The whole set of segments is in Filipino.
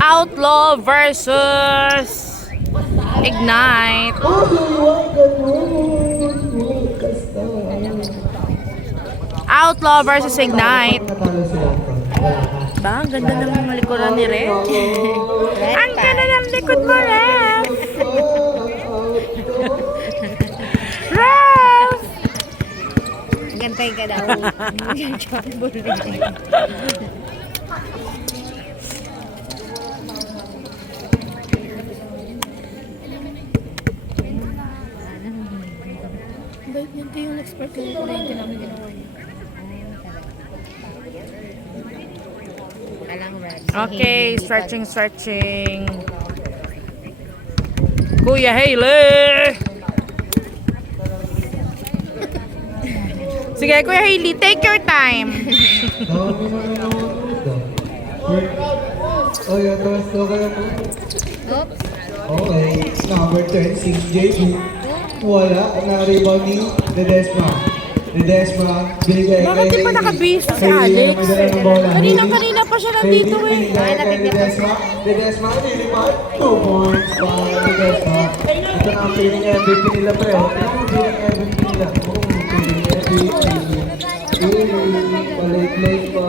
Outlaw versus Ignite. Outlaw versus Ignite. Ba, ang ganda ng likuran ni Red. Ang ganda ng likod mo, Red. Red! Gantay ka daw. Hindi yung expert yung kurente namin ginawa niya. Alang red. Okay, stretching. Kuya Hailey! Sige, Kuya Hailey, take your time. Oh, yeah, terus daw kayo po. Oops. Okay, number 10, 6 JB. Wala, na-rebound ni Ledesma. Ledesma, binigay Bakit di pa nakabihis si Alex? Kanina pa siya nandito eh. Ledesma, nilipad. 2 points pa Ledesma. Ito na ang feeling MVP nila, pre. Ito ang feeling MVP nila. Feeling MVP. Palate-late pa.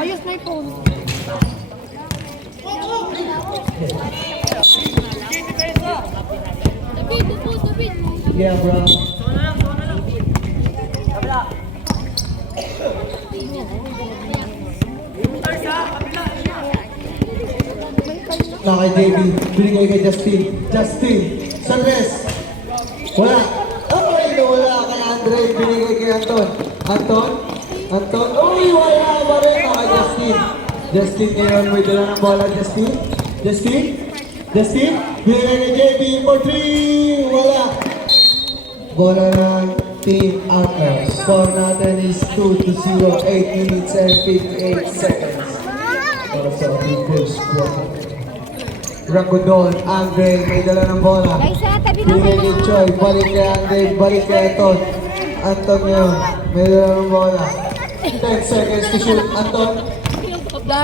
Ayos na yung phone. Yeah, bro. Kay JB, binigay kay Justin. Sunres. Wala. Okay, wala kay Andre, binigay kay Anton. Anton. Uy, wala pa rin kay Justin ngayon, may dala ng bola, Justin. Binigay kay JB for 3. Wala. Bola ng Team Atlas. Score natin is 2-0, 8 minutes and 58 seconds. Para sa ating first quarter. Ragudon, Andre, may dala ng bola. Binigay kay Choi, balik kay Andre, balik kay Anton. Anton ngayon, may dala ng bola. 10 seconds to shoot. Anton.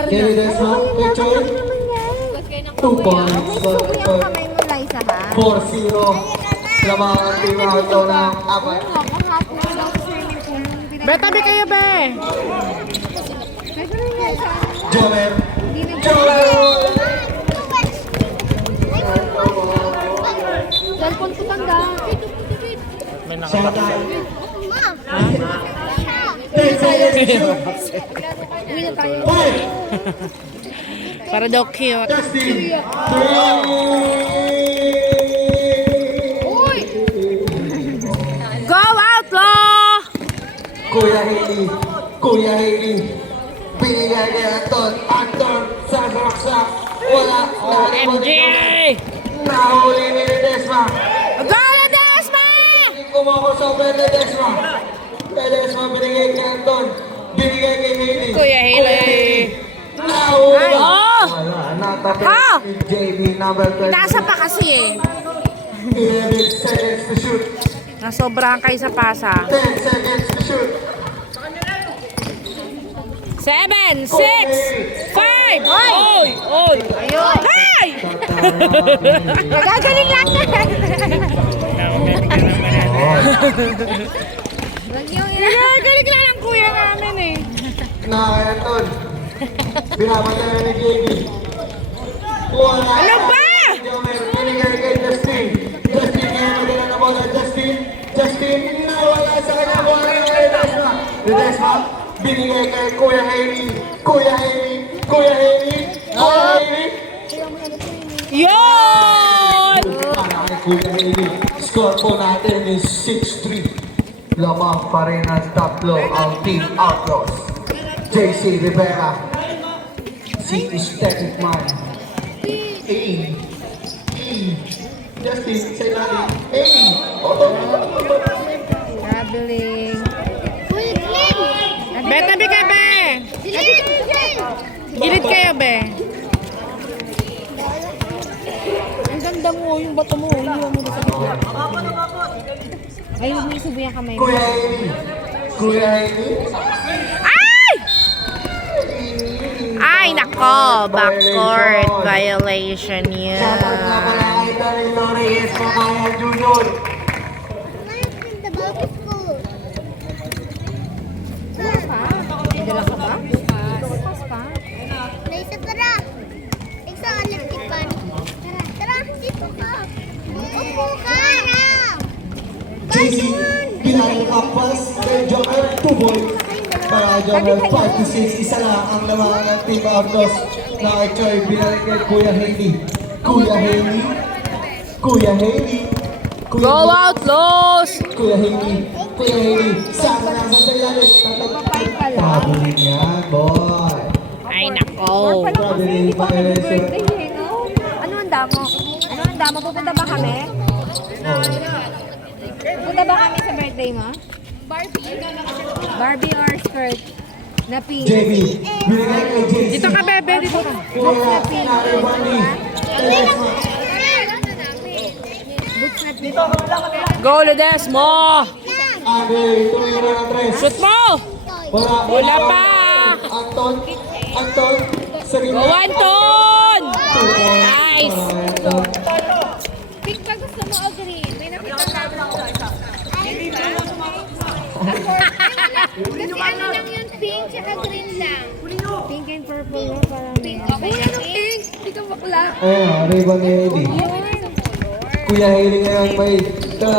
Kay Desma, kay Choi. 2 points. 4-0. Lamang ang team Outlaw ng apat. Be, tabi kayo, be. Jomer. Cellphone ko tanda. Shot out. 10 seconds to shoot. Uwi na tayo. 5. Para daw cute. Justin. 3. Uy! Go, Outlaw! Kuya Hailey. Binigay kay Anton. Saksak. Wala. OMG! Nahuli ni Ledesma. Go, Ledesma! Kumako sa Ledesma. Ledesma binigay kay Anton. Binigay kay Hailey. Kuya Hailey. Nahuli. Oh! Wala. Natapos Ah! ni JB number 12. Nasa pa kasi eh. 11 seconds to shoot. Nasobrahan kayo sa pasa. 10 seconds to shoot. 7, 6, 5. Oy! Ayun! Hey! Gagaling lang yan! Galing na lang kuya namin eh. Kay Anton. Binabantay na ni JB. Wala. Ano ba? Jomer, binigay kay Justin. Justin, ngayon maganda na bola. Justin, nawala sa kanya. Bola na kay Ledesma. Ledesma, binigay kay Kuya Hailey. Yun! Para kay Kuya Hailey. Score po natin is 6-3. Lamang pa rin ang tatlo ang Team Outlaws. JC Rivera. Si Aesthetic Man. Justin, say natin. Traveling. Be, tabi kayo, be. Gilid kayo, be. Ang ganda mo, yung bato mo, hindi mo sa gitna. Ay, huwag mo isubo yung kamay mo. Kuya Hailey. Ay! Ay, nako. Backcourt violation yun. Shoutout nga pala kay Daryl Reyes, Mamaya Junior. May dala ka ba? Bukas pa. Lisa, tara! Isa ka nagtipan. Tara, dito ka. Upo ka! JC, pinayang kapas kay Joker, 2 points. Para Joker, 5 to 6. Isa lang ang lamangan ng Team Arcos. Na kay Choy, binalik kay Kuya Haley. Kuya Haley. Kuya Haley. Kuya Go Outlaws! Kuya Haley. Kuya Haley. Sama na sa ilalim. Tabulin yan, boy. Ay, nako. Traveling violation. Birthday, no? Ano ang damo? Ano ang damo? Pupunta ba kami? Pupunta ba kami sa birthday mo? Barbie or skirt? Na pink. JB, binigay kay JC. Dito ka, bebe. Dito ka. Kuya Narevani. Boots na pink. Go, Ledesma! Andre, tumira ng 3. Shoot mo! Wala. Wala pa! Anton. Anton. Sa Go, gitna. Anton! 2 points. Nice! Anton. Pink pa gusto mo o green? May nakita na ako. Kasi ano lang yun, pink tsaka green lang. Pink and purple na parang pink. Okay, ano pink? Hindi ka bakla. Ayun, Rayban ni Haley. Kuya Haley ngayon may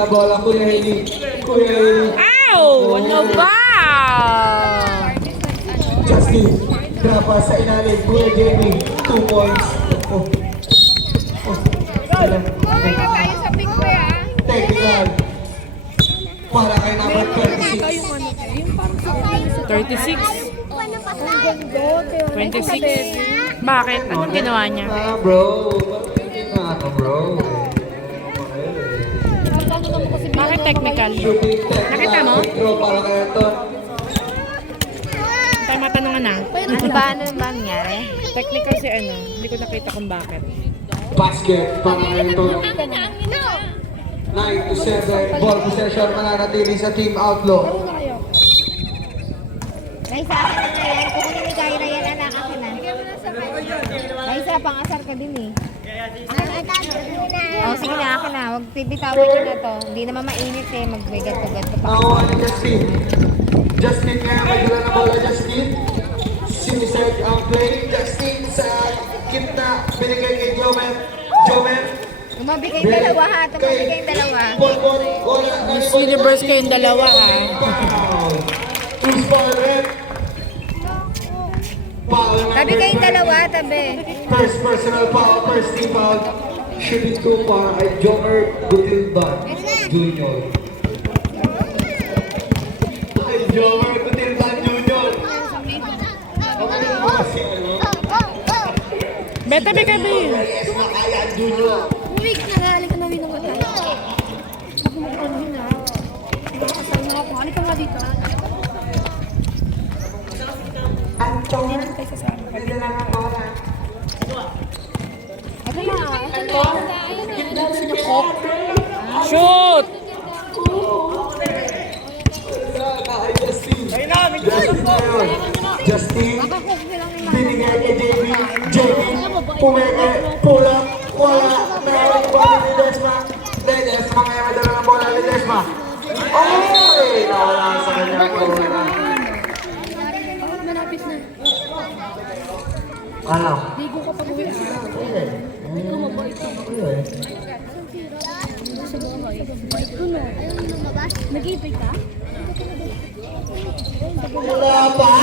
bola. Kuya Haley. Kuya Haley. Ow! Ano ba? Justin. Drapa sa ilalim. Kuya Jamie. 2 points. Oh. Tayo sa pink pa ya. Technical. Para kay number 26. 36. Ano pa tayo? 26. Bakit? Anong ginawa niya? Ah, bro. Bakit na ako, bro? Bakit technical? Shooting technical. Nakita mo? Throw para kay Anton. Tayo matanungan na. Ano ba? Ano ba nangyari? Technical si ano. Hindi ko nakita kung bakit. Basket para kay Anton. 9 to 7. Ball possession mananatili sa Team Outlaw. Raisa, akin na yan. Kukunin ni Kyra yan, anak. Akin na. Raisa, pangasar ka din eh. Oh, sige na, akin na. Huwag bibitawan nyo na to. Hindi naman mainit eh. Magbigat-bigat pa. Nakuha ni Justin. Justin nga, may dala na bola, Justin. Siniserve ang play. Justin sa gitna. Binigay kay Jomer. Jomer. Tumabigay dalawa ha. Tumabigay dalawa. Miss Universe kayong dalawa ha. Who's for red? Foul number Tabi kayong 20. dalawa, tabi. First personal foul, first team foul. Shooting 2 para kay Jomer Gutilban Jr. Ay, Jomer Gutilban Jr. Beta be kami. Yes, Makayan Jr. Uwig, nangalik ka na rin ng mata. Ako mo ka rin ha. Nakasal na ako. Halika nga dito. Anton, hindi na ng bola. Ako na. Shoot! Justin. Justin. Binigay kay JB. JB. Pumeke. Pulang. Wala. Meron bola ni Ledesma. Ledesma kaya madala ng bola ni Ledesma. Oy! Nawala sa kanya bola. Malapit na. Ano? Ligo ka pag uwi. Ayaw lumabas. Nag-ibig ka? Wala pa?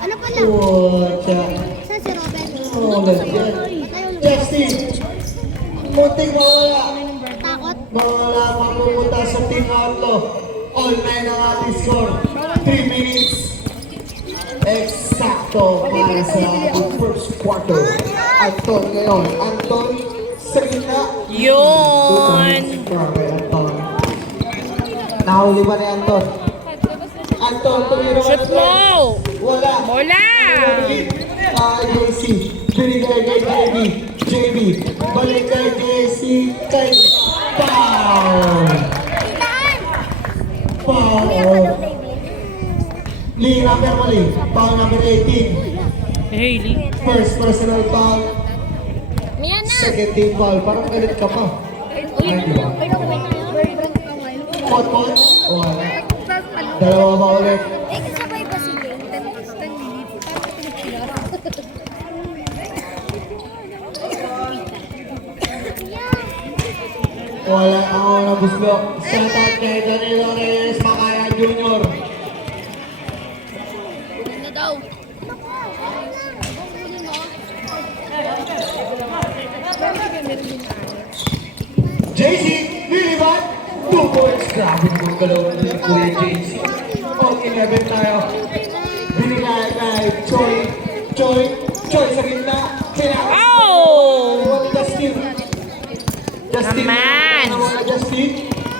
Ano pala? Pucha. Saan si Robert? Ulit yan. Justin. Munting mawala. Takot? Mawala mapupunta sa Team Outlaw. All 9 ang ating score. 3 minutes. Eksakto para sa ating first quarter. Anton ngayon. Anton sa gitna. Yun! Anton. Nahuli ba ni Anton? Anton, tumiro ka Shoot na mo! Wala. Bola! JC. Binigay kay JB. JB. Balik kay JC. Kay Foul. Foul. Lee number mali. Foul number 18. Hailey. First personal foul, Mia na! second team foul. Parang galit ka pa. Ay, di ba? Fourth one? O wala. Dalawa ba ulit? Eh, kasabay ba si Jane? 10 minutes. Wala ang unang buslo. Shout out kay Danilo Reyes Macaya Jr. Kunin na daw. JC, Liliban, 2 points. Grabe mo galaw ni Kuya JC. On 11 tayo. Binigay kay Choi sa gitna. Oh! Justin. Justin. Naman.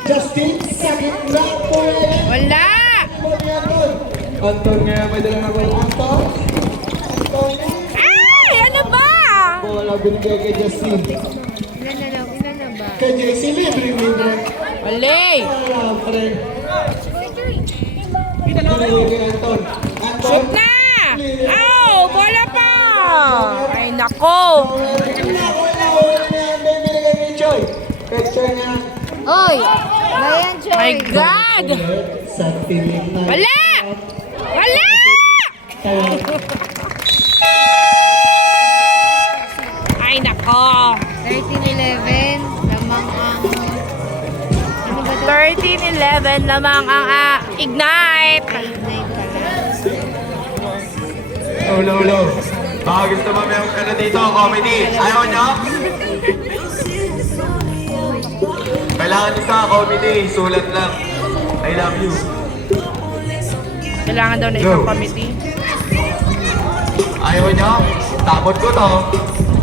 Justin sa gitna. Wala! Anton nga, may dala na ba yung Anton? Ay! Ano ba? Wala binigay kay Justin. Ilan na ba? Kay JC, libre. Wali! Wala pa rin. Binigay kay Anton. Shoot na! Oh! Bola pa! Ay, nako! Kay Choi nga. Oy! Bayan, Joy! My God! Sa tiling na. Wala! Wala! Ay, nako! 13-11. Lamang ang... Ano ba ito? 13-11 lamang ang Ignite! Night pala. Ulo. Baka gusto mo meron ka na dito, comedy. Ayaw nyo? Kailangan nyo sa comedy, sulat lang. I love you. Kailangan daw na isang committee. Ayaw nyo? Tapot ko to.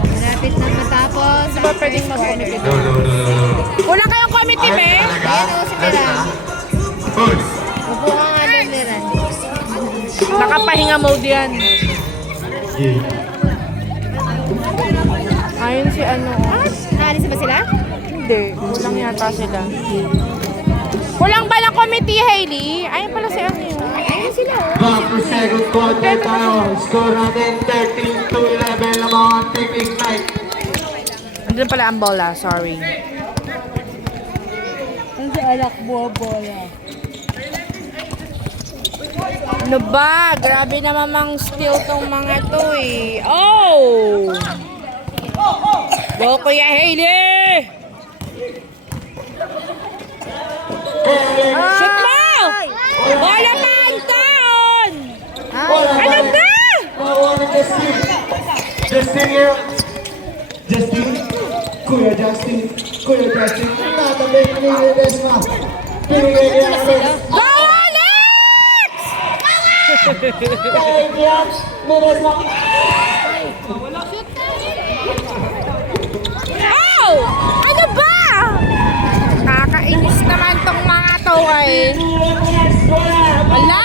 Malapit na matapos. Di ba pwedeng mag-committee? No. Kulang kayong committee, be! Talaga? Ayan o, si Last Miran. na? Full. Upo ka nga doon, Miran. Nakapahinga mode yan. Ayun si ano. Naalis ba sila? Hindi. Kulang yata sila. Kulang ba ng committee, Hailey? Ayun pala si ano yun. Ayun sila oh. Back to second quarter tayo. Score natin 13-11 lamang ang Team Ignite. Andun pala ang bola. Sorry. Ano ba? Grabe naman mang skill tong mga to eh. Oh! Go, Kuya Hailey! Shoot mo! Bola pa ang taon! Ano ba? Mawawa Justin. Justin here. Justin. Kuya Justin. Natabi ni Ledesma. Pinigay niya ang Alex. Go, Alex! Kaya niya. Ledesma. Oh! Ano ba? Nakakainis naman tong mga to eh. Wala!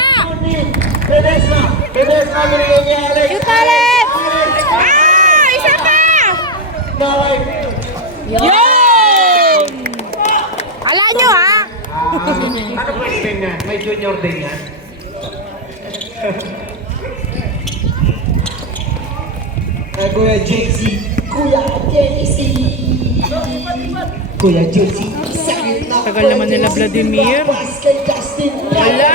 Ledesma binigay niya Alex. Shoot ulit! Ah! Isa pa! Naway. Yun! Ala nyo ha? Ano ba yung yan? May junior din yan? Kuya JC. Kuya JC. Tagal naman nila Vladimir. Kay Justin. Wala!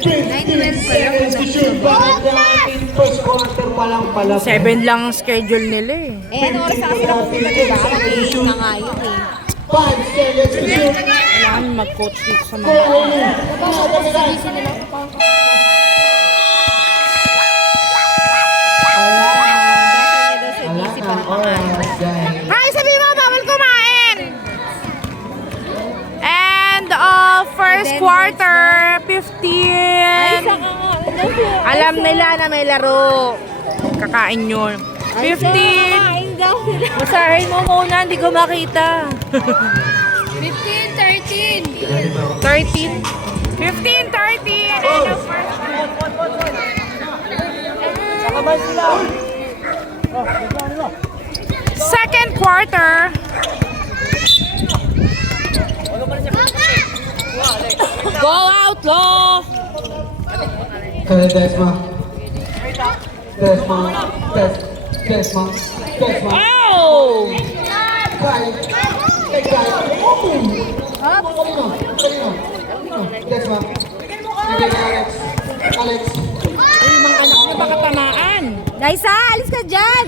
15 seconds to shoot. Bakit natin first quarter pa lang pala. 7 lang ang schedule nila eh. Eh, ano oras na kasi ako pumunta? Alas 8 na nga yun eh. 5 seconds to shoot. Kailangan mag-coach dito sa mga... Hi! Sabi mo, bawal kumain! And first quarter, 15. Alam nila na may laro. Kakain yun. 15. Basahin mo muna, hindi ko makita. 15, 13. 13. 15, 13. And the first second quarter. Go out, Lo! Kaya Desma. Desma. Desma. Desma. Oh! Kay. Kay Kay. Kanino? Desma. Bigay kay Alex. Alex. Ay, mga anak niya baka tamaan. Liza, alis ka dyan!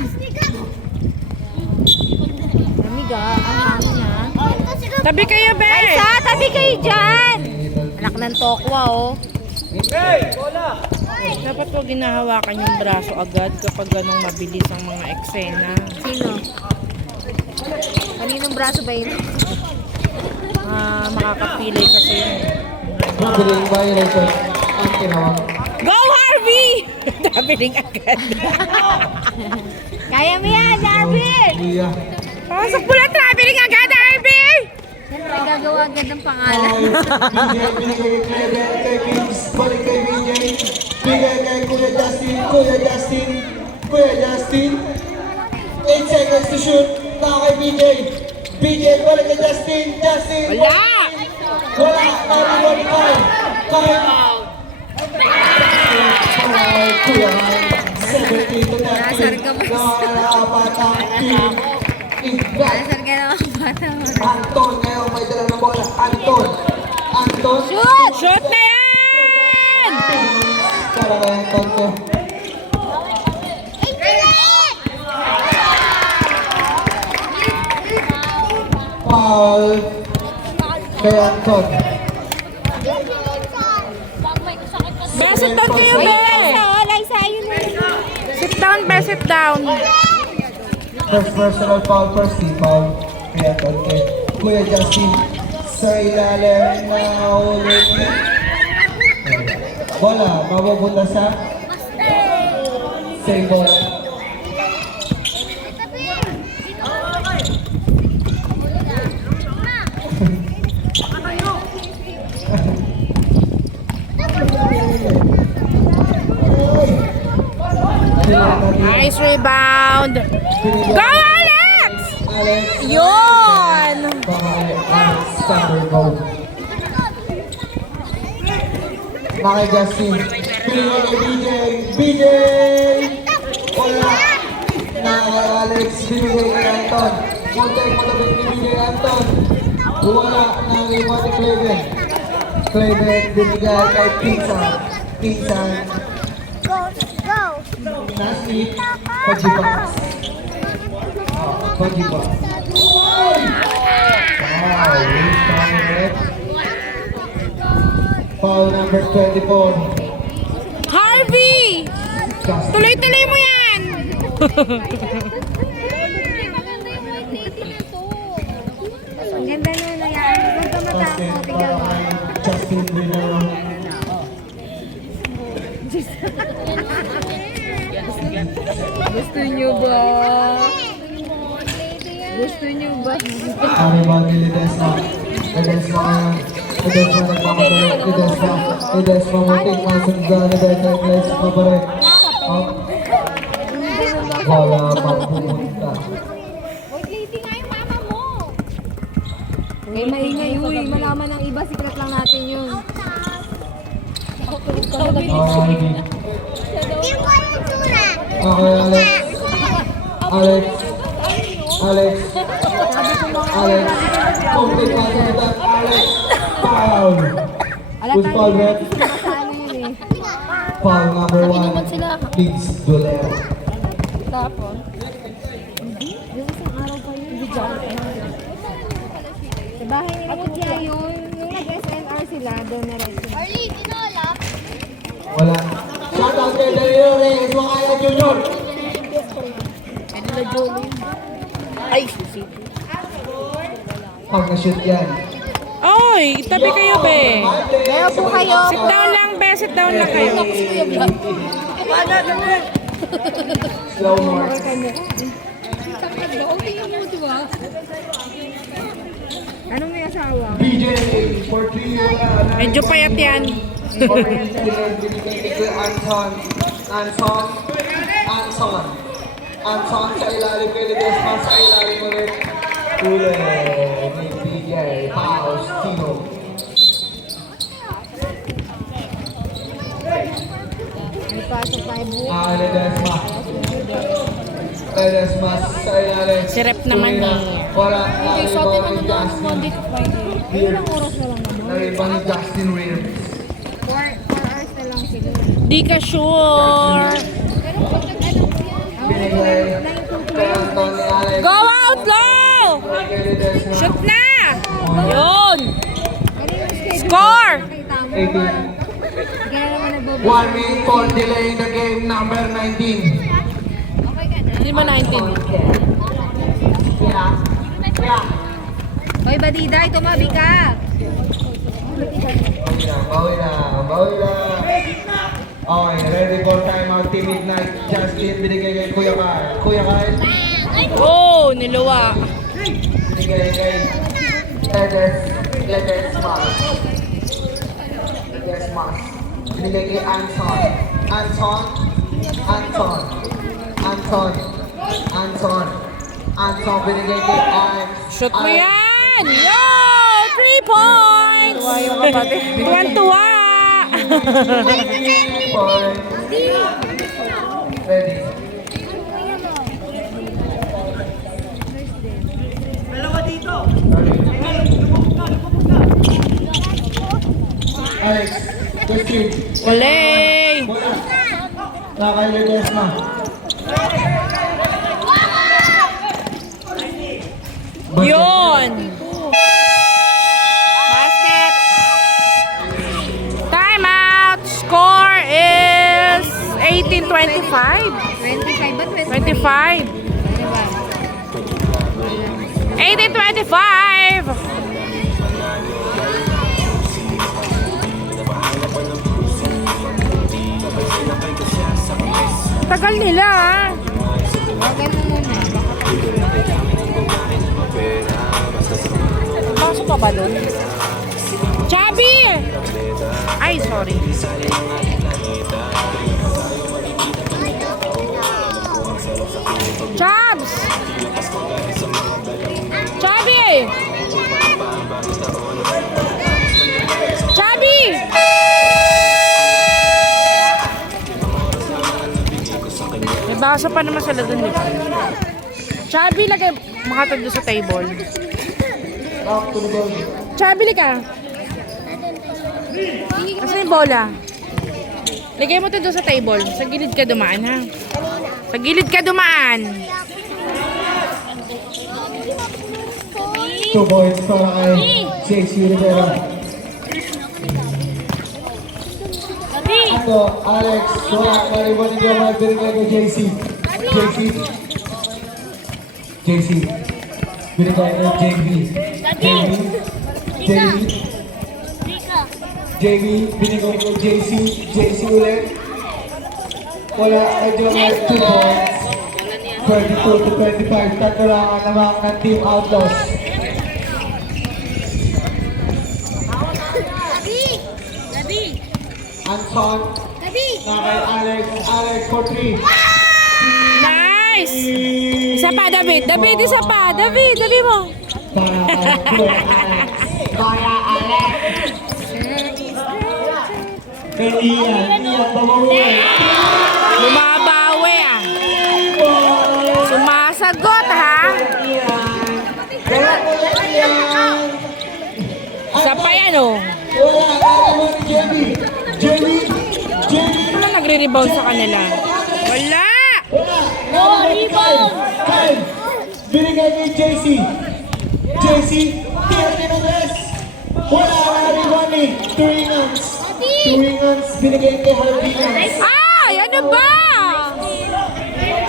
Amiga, ang hangin na. Tabi kayo, be! Liza, tabi kayo dyan! Anak ng tokwa, oh. Dapat huwag ginahawakan yung braso agad kapag ganong mabilis ang mga eksena. Sino? Kaninong braso ba yun? Makakapilay kasi yun. Mabiling violation ang tinawag. Go, Harvey! Dabiling agad. Kaya mo yan, Darby! Kuya. Pasok po lang, traveling agad, Harvey! Siyempre, gagawa agad ng pangalan. Binigay kay Kings. Balik kay BJ. Bigay kay Kuya Justin. Kuya Justin. Kuya Justin. 8 seconds to shoot. Baka kay BJ. BJ, balik kay Justin. Justin. Wala! Wala. Everyone foul. Kaya. Kuya Ryan. 17 to 13. Nasar ka mo. Nakarapat ang team. Ignite. Nasar ka naman, bata mo. Anton ngayon may dala ng bola. Anton. Anton. Shoot! Shoot na yan! Para kay Anton ko. Foul. Kay Anton. Be, sit down kayo, be! Liza, yun na. Sit down, be, sit down. First personal foul, first team foul. Kay Anton kay Kuya Justin. Sa ilalim na ulit. Bola, mapupunta sa same ball. Nice rebound. Go, Alex! Alex. Yun! Alex Sander go. Nakay Justin. Pinigay kay BJ. BJ! Wala. Nakay Alex. Binigay kay Anton. Muntik matabit ni BJ Anton. Wala. Nakay mo si Cleven. Cleven binigay kay Pinsan. Pinsan. Nasib. Pajibox. Pajibox. Wow! Waste on it. Foul number 24. Harvey! Justin. Tuloy-tuloy mo yan! Ang ganda na na yan. Huwag ka Justin matakot. para kay Justin Rivero. Gusto nyo ba? Gusto nyo ba? Aribal ni Ledesma. Ledesma ngayon. Ledesma nagmamadali. Ledesma muntik masunda. Ledesma pa rin. Wala mapunta. May maingay, uy. Malaman ng iba, secret lang natin yun. Okay, Alex. Alex. Alex. Alex. Complete masunda. Alex. Foul. Who's foul, Red? Masalo yun eh. Foul number 1. Vince Dolero. Tapos? Yung isang araw pa yun. Hindi dyan. Sa bahay nila po siya yun. Yung nag-SNR sila, doon na rin. Wala. Shout out kay Dario Reyes. Wakaya Junior. Ay, Pag na-shoot yan. Oy, tabi kayo, be. Kaya po kayo. Sit down lang, be. Sit down lang kayo. Slow marks. Anong may asawa? BJ for 3 wala. Medyo payat yan. Anton. Anton. Anton. Anton sa ilalim kay Ledesma. Sa ilalim ulit. Ule ni BJ. Faustino. Papasok tayo bukas. Ledesma. Ledesma sa ilalim. Si Rep naman Turina. eh. Wala. Okay, so atin ano na Justin. Monday to Friday. Ilang oras na lang naman. Nariban ni Justin Williams. 4 hours na lang sila. Di ka sure. Pero pag nag-ano yan, Binigay kay Anthony Alex. Go outlaw! Kay Ledesma. Shoot na! Yun! ano yung schedule? Score! Nakita mo. 18. Hindi ka naman nagbobo. 1 minute for delay in the game, number 19. Okay ka na. Hindi mo 19. Hoy, Badiday, tumabi ka. Bawi na. Okay, ready for timeout, Team Midnight. Justin, binigay kay Kuya Kyle. Kuya Kyle, Oh, niluwa. binigay kay Ledesma. Binigay kay Anton, binigay kay Alex. Shoot mo yan! Yo! 3 points! Tuwa yung kapatid. Tuwan-tuwa! Ready. Alex, question. Olay! Nakay Ledesma. Yun! Basket! Time out! Score is 18-25. 25 ba? 25. 18-25! Tagal nila ah. Bagay mo muna. Pasok pa ba doon? Chubby! Ay, sorry. Chubs! Chubby! Chubby! May basa pa naman sila doon, di ba? Chubby, lagay makatag doon sa table. Up to the ball. Chubby, ka. Asan yung bola? Lagay mo ito doon sa table. Sa gilid ka dumaan, ha? Sa gilid ka dumaan. 2 points para kay JC Rivera. Ito, Alex, wala. Nariban ni Jamal, binigay kay JC. Binigay kay JV. JV, binigay kay JC ulit. Wala kay Jamal, 2 points. 32-25, tatulangan naman ng Team Outlaws. Anton, na kay Alex for 3. Nice! Isa pa, David. David, isa pa. David, dali mo. Para Alex. Kay Ian babawi. Bumabawi, ah. Sumasagot, ha? Isa pa yan, oh. Wala, nariban ni Jamie. Ano nagre-rebound sa kanila? Wala! No, rebound! Kyle, binigay kay JC. Tira Tinunes. Wala, nariban ni Turingans. Binigay kay Harbingans. Ay, ano ba?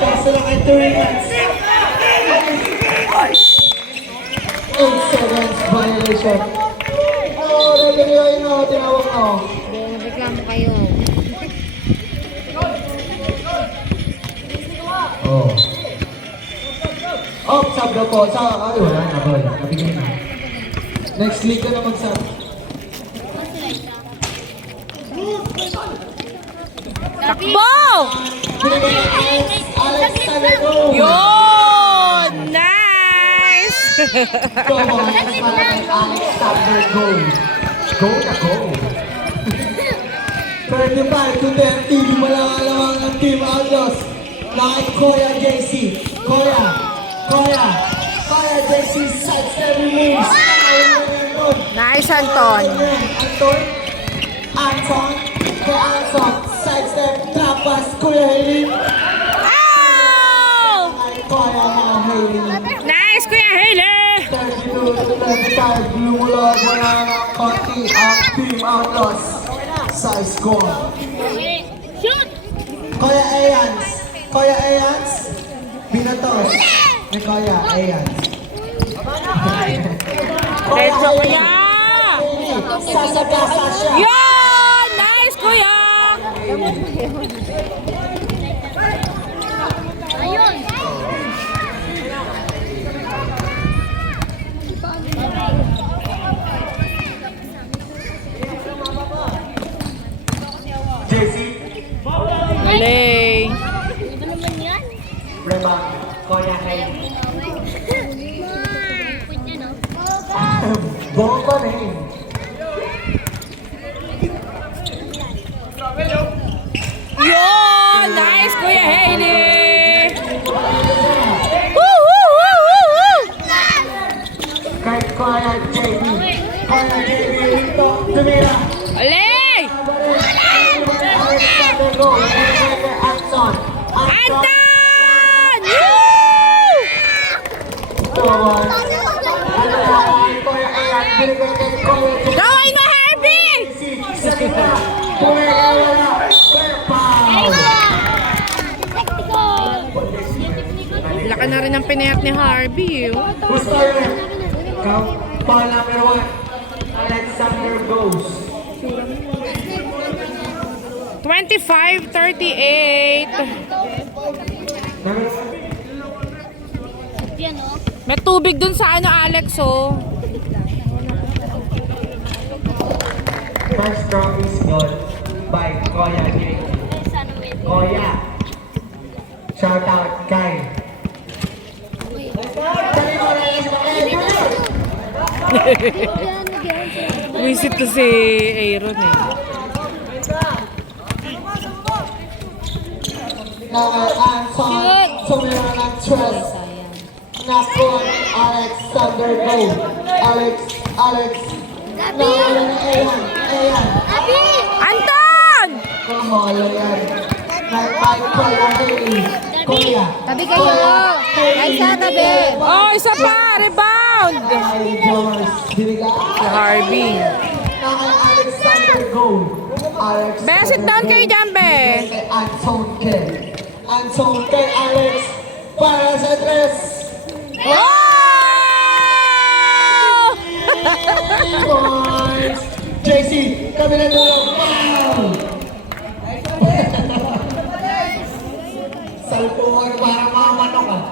Kaso lang kay Turingans. 8 seconds violation. Ready kayo na, tinawag na ako. Reklamo kayo. Sub na po. Ay, wala na, boy. Nabigay na. Next league ka na mag-sub. Takbo! Binigay kay Alex Salego. Yun! Nice! Go, Alex Salego. Go na go. 35 to 10. Hindi malamang ng Team Outlaws. Nakay Koya JC. Koya JC sidestep moves. Nice, Anton. Anton, sidestep, tapas, Kuya Hailey. Oh! Ay, Koya mga Hailey. Nice, Kuya Haley! 32 to 35, lumulog wala ng konti ang Team Outlaws. Size score. Shoot! Kuya Ayans, binatos. Ni Kuya Ayans. Let's go, Kuya! Sasagasa siya. Yan! Nice, Kuya! Ayun! JC, Galing! Ano naman yan? rebound, Koya Hailey. Put niya, no? Bomba na yun. Yun! Nice, Kuya Haley! Woo, woo, woo, woo, woo! Kay Kuya JB. Kuya JB rito, tumira. Alay! Alexander Go. Anton. Anton! Woo! Forward. Kuya Ayans, binigay kay Kuya JB. Gawin mo, Herbie! Laka na rin ang pinayat ni Harvey. Oh. Who's starting? Ball number 1. Alexander goes. 25-38. Yan, no? May tubig dun sa ano, Alex, oh. First throw is good by Koya J. Koya. Shout out kay. Visit to si Aaron, eh. Anton, tumira ng 12. Nakon, Alexander go. Alex. Nawala na Ayan. Anton! Kamala yan. Kay Kuya Hailey. Kuya. Tabi kayo. Ay, sa tabi. Oh, isa pa! Rebound! Kay George. Binigay. Si Harvey. Kay Alexander go. Alex. Be, sit down kayo dyan, be. Kay Anton kay Alex. Para sa 3. Oh! Points! JC, kami na doon. Wow! Salpuan para mga manok ah.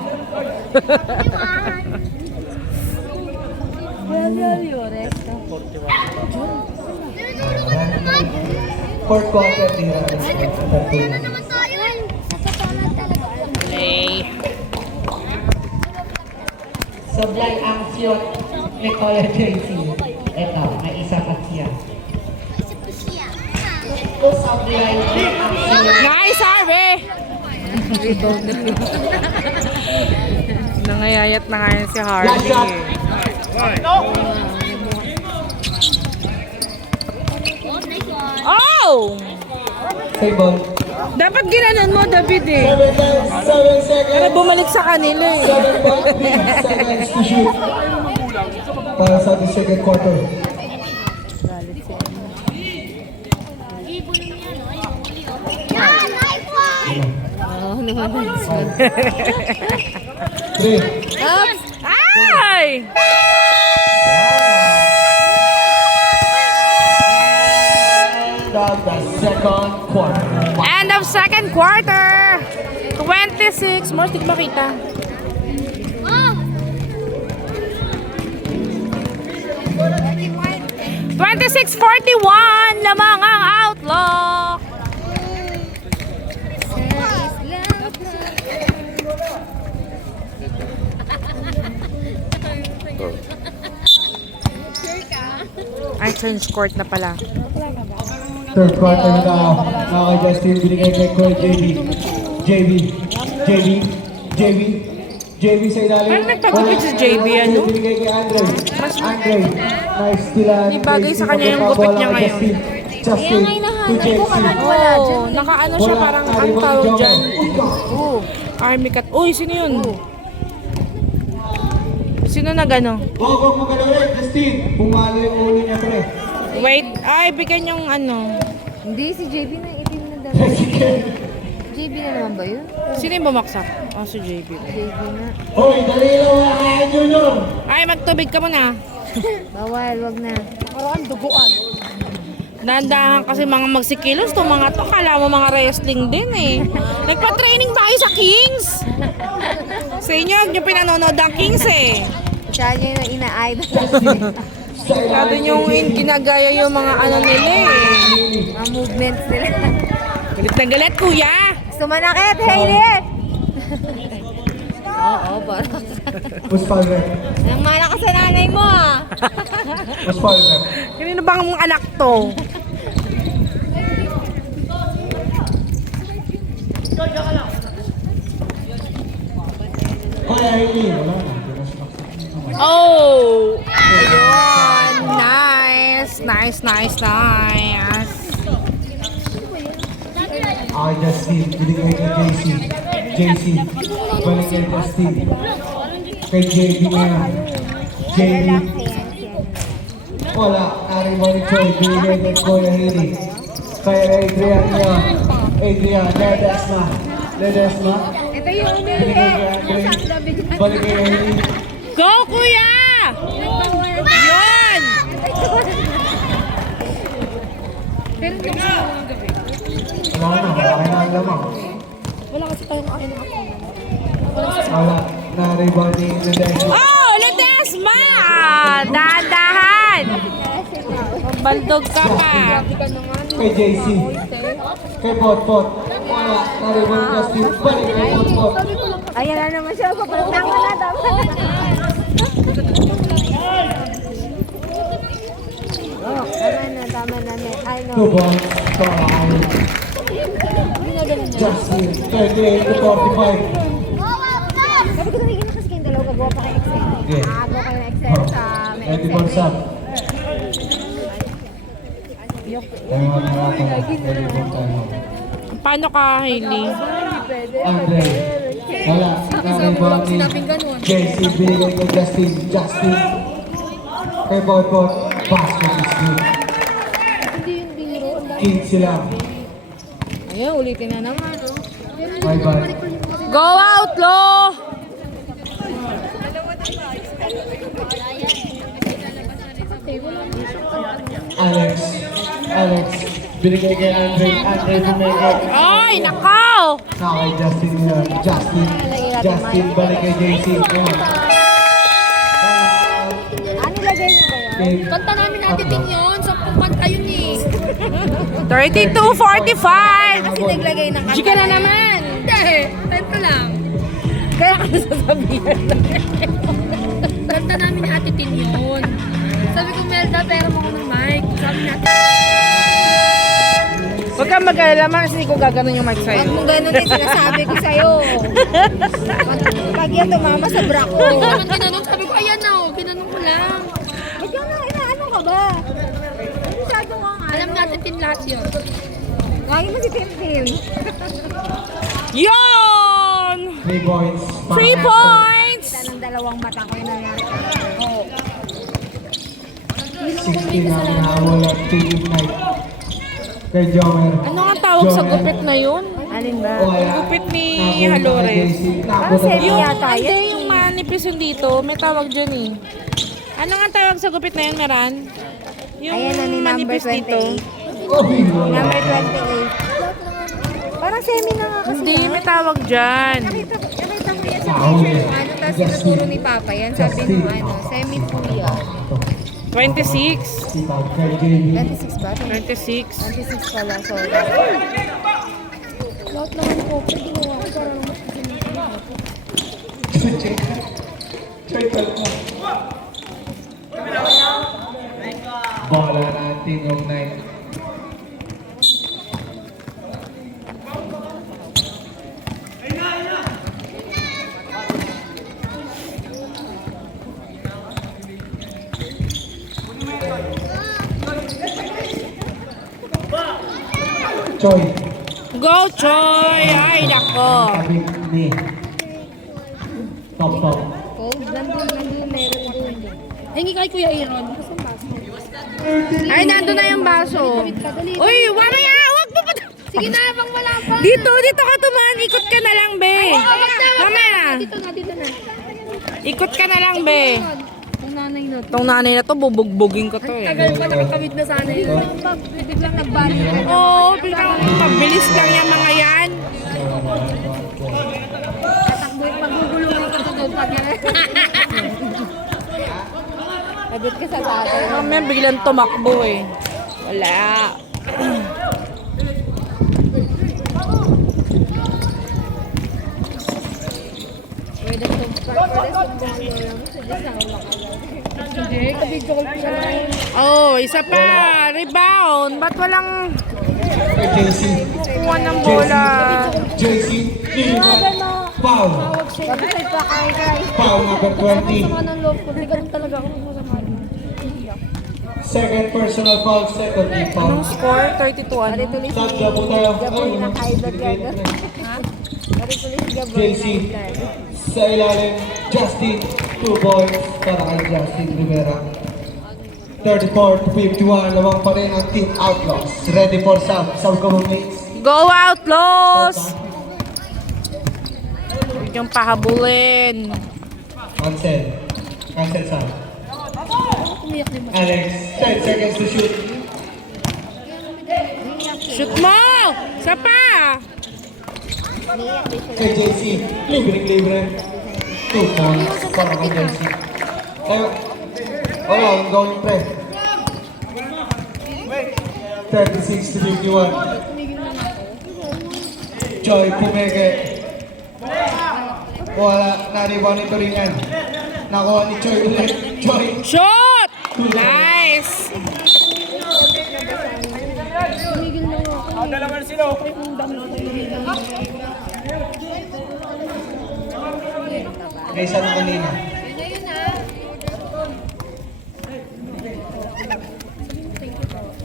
Fourth quarter, tira. naman tayo eh. Nakatanan talaga. Play. Sablay ang siyot ni Kuya JC. Ito, may isa pa siya. Isa pa siya. Ito sablay ang siyot. Nice, Harvey! Nangayayat na ngayon si Harvey. Last shot. Oh, nice one. Oh! Hey, ball. Dapat ginanon mo, David, eh. 7 seconds. Para bumalik sa kanila, eh. 7 seconds to shoot. Para sa ating second quarter. Ah, nice one. 3. Ay! The second quarter. End of second quarter. 26. More stick makita. Oh, 26-41. Lamang ang Outlaw. Ay, change court na pala. Third quarter na tayo. Mga kay Justin, binigay kay Cole JB sa ilalim. Parang nagpagupit si JB, ano? Binigay kay Andre. Andre, nice sila. Di bagay sa kanya yung gupit niya ngayon. Justin, to JC. Oo, nakaano siya parang ang tawag dyan. Army cat. Uy, sino yun? Sino na gano? Huwag mo galawin, Justin. Pumalo yung ulo niya, pre. Wait, ay, bigyan yung ano. Hindi, si JB na itim na daw. JB na naman ba yun? Sino yung bumaksak? Oh, si JB. JB na. Hoy, dali lang mga kaya Junior. Ay, magtubig ka muna. Bawal, wag na. Parang duguan. Dahan-dahan kasi mga magsikilos to mga to. Kala mo mga wrestling din eh. Nagpa-training tayo sa Kings. Sa inyo, yung pinanonood ang Kings eh. Siya niya yung ina-idol. Sabi nyo ginagaya yung mga ano nila eh. Mga movements nila. Galit na galit, kuya. Gusto manakit, Hailey! Oo, parang. Muspalver. Nang malakas sa nanay mo ah. Muspalver. Kanino bang anak to? Hoy, Hailey. Wala na. Oh! Ayun! Nice! Nice, nice, nice. Ay, Justin. Binigay kay JC. Balik kay Justin. Kay JB na yan. JB. Wala. Ari Monichoy. Binigay kay Kuya Hili. Kaya Adrian niya. Adrian. Ledesma. Ito yung Binigay kay Andre. Balik kay Hili. Go, kuya! Yun! Wala na. Wala kayo na ang lamang. Wala kasi tayong akin na ako. Wala. Na-rebound ni Ledesma. Oh! Ledesma! Dahan-dahan! Baldog ka pa. Kay JC. Kay Potpot. Wala. Na-rebound ni Justin. Balik kay Potpot. Ayan na naman siya. Tama na, tama na. Oh, tama na. I know. 2 points. Justin. 38 to 45. Sabi ko nagiging na kasi kayong dalawa gagawa pa kay Excel. Okay. Agaw kayo ng Excel sa may 24 Excel. sub. Tayo mga natin. 24 tayo. Paano ka, Hailey? Andre. Wala. Na-rebound ni JC. Binigay kay Justin. Justin. Kay Potpot. Basket is good. King sila. Ayun, ulitin na naman. Oh. Bye-bye. Go out, Lo! Alex. Binigay kay Andre. Andre Bumeke. Ay, nakaw! Kay Justin yun. Justin balik kay JC. Ano lagay niyo ba yun? Kanta namin natin din yun. 10 kanta yun eh. 32-45! Kasi naglagay ng kanta. Chika na naman! Hindi. Kanta lang. Kaya ka nasasabihan. Kanta namin ni Ate Tin yun. Sabi ko, Melda, pero mo ko ng mic. Sabi natin. Huwag kang mag-alala, kasi ko gaganon yung mic Huwag sa'yo. mong ganun din sinasabi ko sa'yo. Pag yan tumama sa bra ko. Hindi ko naman ginanon. Sabi ko, ayan na oh. Ginanon ko lang. Ba't yan na, inaano ka ba? Masyado nga nga. Alam natin Tin lahat yun. Lagi mo si Tim. Yun! 3 points. 3 points! Kita ng dalawang mata ko yung nangyari. 16 na minawal at team night. Kay Jomer. Ano nga tawag sa gupit na yun? Alin ba? Gupit ni Halores. Parang semi Yung, yata hindi, yan. yung manipis yun dito, may tawag dyan eh. Ano nga tawag sa gupit na yun, Meran? Yung Ayan na ni number manipis 28. dito. Number 28. Parang semi na nga kasi. Hindi, may tawag dyan. Nakita mo yan sa picture ng ano, tapos sinuturo ni Papa yan. Sabi nung ano, semi po yan. 26. Sipag kay JB. 26 ba? 26. 26 pala, sorry. Lahat naman ko. Ginawa ko para naman Bola natin yung night. Choi. Go, Choy! Ay, nako. Sabi ni. Pop. Oh, nandun, meron dun. Hingi kay Kuya Aaron. Gusto mo baso? Ay, nandun na yung baso. Uy, mamaya! Huwag mo pa! Sige na, pang wala pa. Dito ka tumaan. Ikot ka na lang, be. Mamaya. Dito na. Ikot ka na lang, be. Ang nanay na. Itong nanay na to, bubugbugin ko to eh. Tagal pa nakakawit na sana yun. Biglang nagbalik. Oo, biglang mabilis lang yung mga yan. Magugulungin ko to doon pag yan. Abot ka sa tatay. Mamaya biglang tumakbo eh. Wala. Pwede Hindi, kabidyo ko siya lang. Oh, isa pa. Rebound. Ba't walang Kay JC. kuha ng bola? JC. Foul. Kapitay pa kay. Foul number 20. Sama ng loob ko. Hindi ganun talaga ako masama. Second personal foul, second team foul. Score 32 ano? Tatlo po tayo. JC. Sa ilalim, Justin. 2 points para kay Justin Rivera. 34-51. Lamang pa rin ang Team Outlaws. Ready for sub. Sub ko mo please. Go Outlaws! Huwag yung pahabulin. Cancel sub. Alex, 10 seconds to shoot. Shoot mo! Isa pa! Kay JC, libre. 2 points para kay JC. Wala, ang going pre. 36-51. Choi Pumeke. Wala, naribaw ni Turingan. Nakuha ni Choi ulit. Choi. Shoot! Nice! Kaysa na kanina.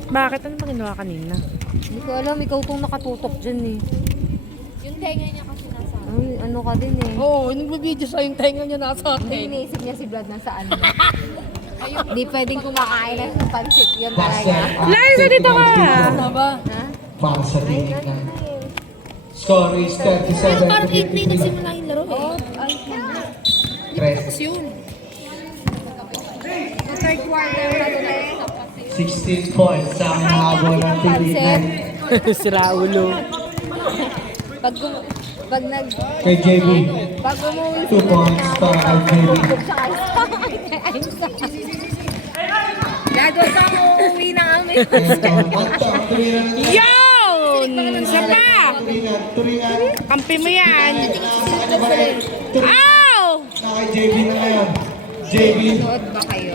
Bakit? Ano ba ginawa kanina? Hindi ko alam, ikaw itong nakatutok dyan eh. Yung tenga niya kasi nasa. Ay, ano ka din eh. Oo, nag-video sa yung tenga niya nasa Hindi, iniisip niya si Vlad nasaan. Hindi pwedeng kumakain ng pansit. Yun talaga. Liza, dito ka! ba? Ha? Para sa tinig na. Score is 37 Parang 8 na 51. nagsimula yung laro eh. Ay, Tres. Yun. third quarter na doon na 16 points sa habol ng Pilipinas. Sira ulo. Pag nag... Kay JB, Pag umuwi 2 points para kay JB. siya ay Gago ka mo uuwi na kami. Yun! Isa pa! Turingan. Kampi mo yan. Ow! Na kay JB na ngayon. JB.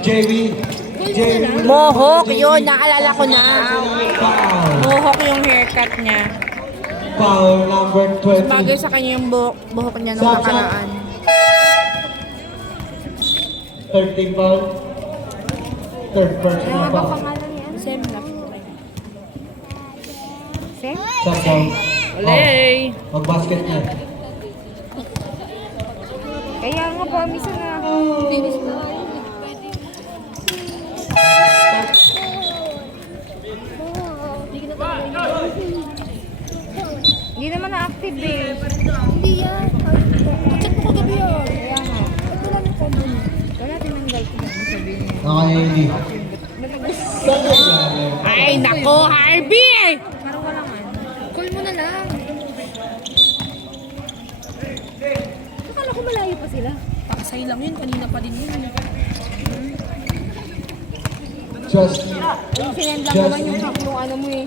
JB. Mohawk yun. Naalala ko na. Foul. Mohawk yung haircut niya. Foul number 20. Bagay sa kanya yung buhok niya nung nakaraan. 13 foul. Third personal foul. Sem lang. Sem? Sa foul. Olay! Mag-basket niya. Kaya nga po, misa na. Finish mo. Hindi naman na-active eh. Hindi yan. Check mo kagabi yun. Kaya nga. Ba't wala ng combo niya? Wala tinanggal ko na sabihin niya. Naka-AD. Sa ilalim. Ay, nako, Harvey! Parang wala nga. Call mo na lang. Akala ko malayo pa sila. Pakasay lang yun, kanina pa din yun. Just Yung sinend lang naman yung ano mo eh.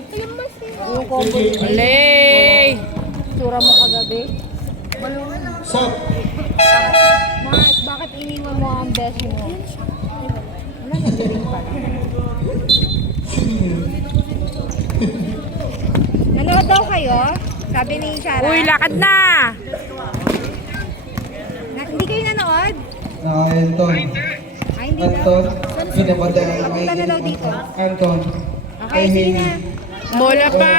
Yung combo. Olay! Sura mo kagabi. sub. Mike, bakit iniwan mo ang beshi mo? Wala na rin pala. Nanood daw kayo? Sabi ni Shara. Uy, lakad na! Hindi kayo nanood? Naka-Anton. Ay, hindi daw. Anton. Pinapadala na Papunta na daw dito. Anton. Okay, sige na. Bola pa!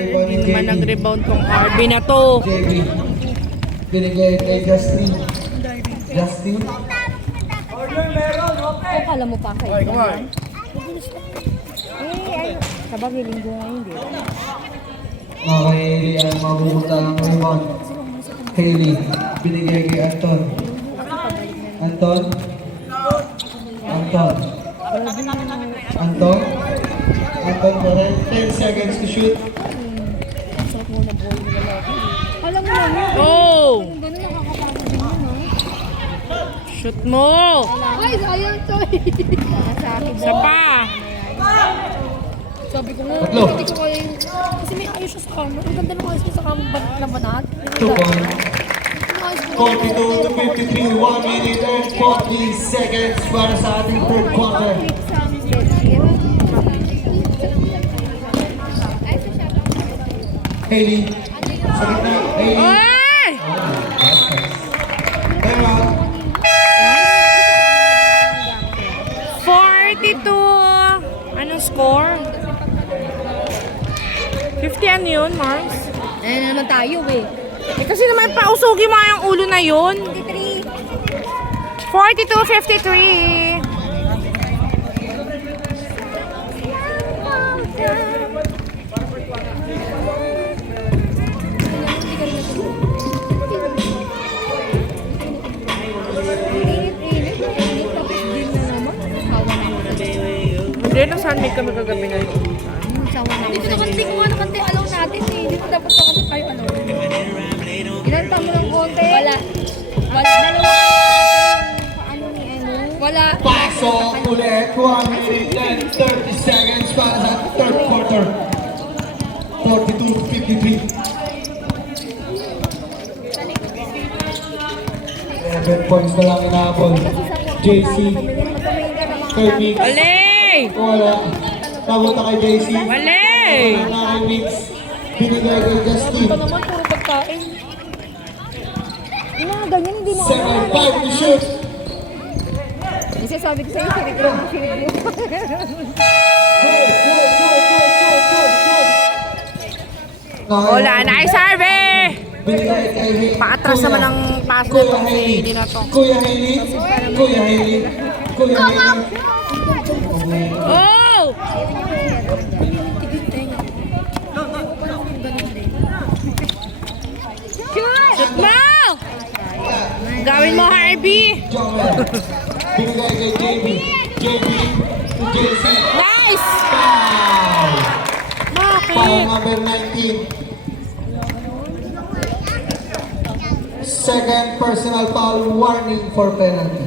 Hindi naman nag-rebound tong RB na to. JB. Binigay kay Justin. Justin. Akala mo pa kayo. Sabagay linggo ngayon, di ba? Okay, Hailey ang mabubuta ng rebound. Hailey. Binigay kay Anton. Anton. Anton. Anton. Anton pa rin. 10 seconds to shoot. Alam mo naman, Oh! ganun nakakapagod din yun, no? Shoot mo! Ay, sayang to eh. Sa akin, Isa pa! Sabi ko nga, Tatlo. hindi ko kaya yung... Kasi may ayos siya sa kama. Ang ganda ng ayos niya sa kama na banat. 2 points. 42 to 53, 1 minute and 40 seconds para sa ating third quarter. Hailey, sa gitna, Hailey. Ay! Time out. 42! Anong score? 50 ano yun, Mars? Ayan naman tayo, eh. Eh kasi naman pausugi mo yung ulo na yun. 42-53. Hindi, nasan may kami kagabi na yun. Dito naman, hindi ko nga naman tayo alaw natin eh. Dito dapat naman tayo alaw. Inanta mo ng konti. Wala. Wala. Wala. Pasok ulit, 1 minute and 30 seconds para sa third quarter. 42-53. 11 points na lang inaabol. JC, kay Mix. Alay! Wala. Napunta kay JC. Alay! Wala kay Mix. Binigay kay Justin. Ito naman, puro pagkain. Yung mga ganyan, hindi mo 7-5 to shoot. Kasi sabi ko sa'yo, sinigro mo, sinigro. Go, go, go, go, go, go, go. Wala, nice survey! Binigay kay Hailey. Paatras Kuya. naman ang pass na Kuya to. Hailey. Hindi na to. Kuya Hailey. Kuya Hailey. Kuya Hailey. Oh! Shoot mo! Gawin mo, Harvey! Joel. Binigay kay JB. JB to JC. Nice! Foul. Foul Bakit? number 19. Second personal foul warning for penalty.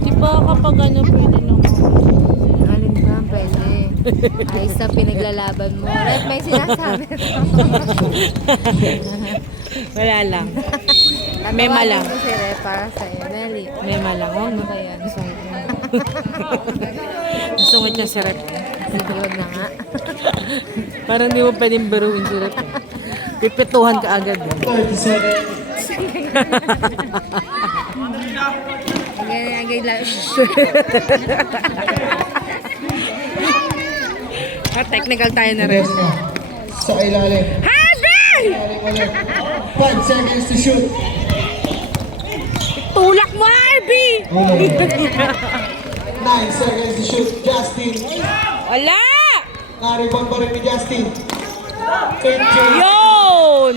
Di ba kapag ano pwede naman? Alin ba? Pwede. Ayos na pinaglalaban mo. Right, may sinasabi. Wala lang. Mema lang. Tatawagan mo si Rep para sa'yo. Dali. Mema lang. Oh, Ano ba yan? Sungit niya si Rep. Sige, wag na nga. Parang di mo pwedeng baruin si Rep. Pipituhan ka agad. 30 seconds. Agay lang. Technical tayo na rin. Rest na. Sa ilalim. Harvey! Ilalim ulit. 5 seconds to shoot. Tulak mo, Harvey! 9 seconds to shoot. Justin. Wala! Na-rebound pa rin ni Justin. Kay Jay. Yun!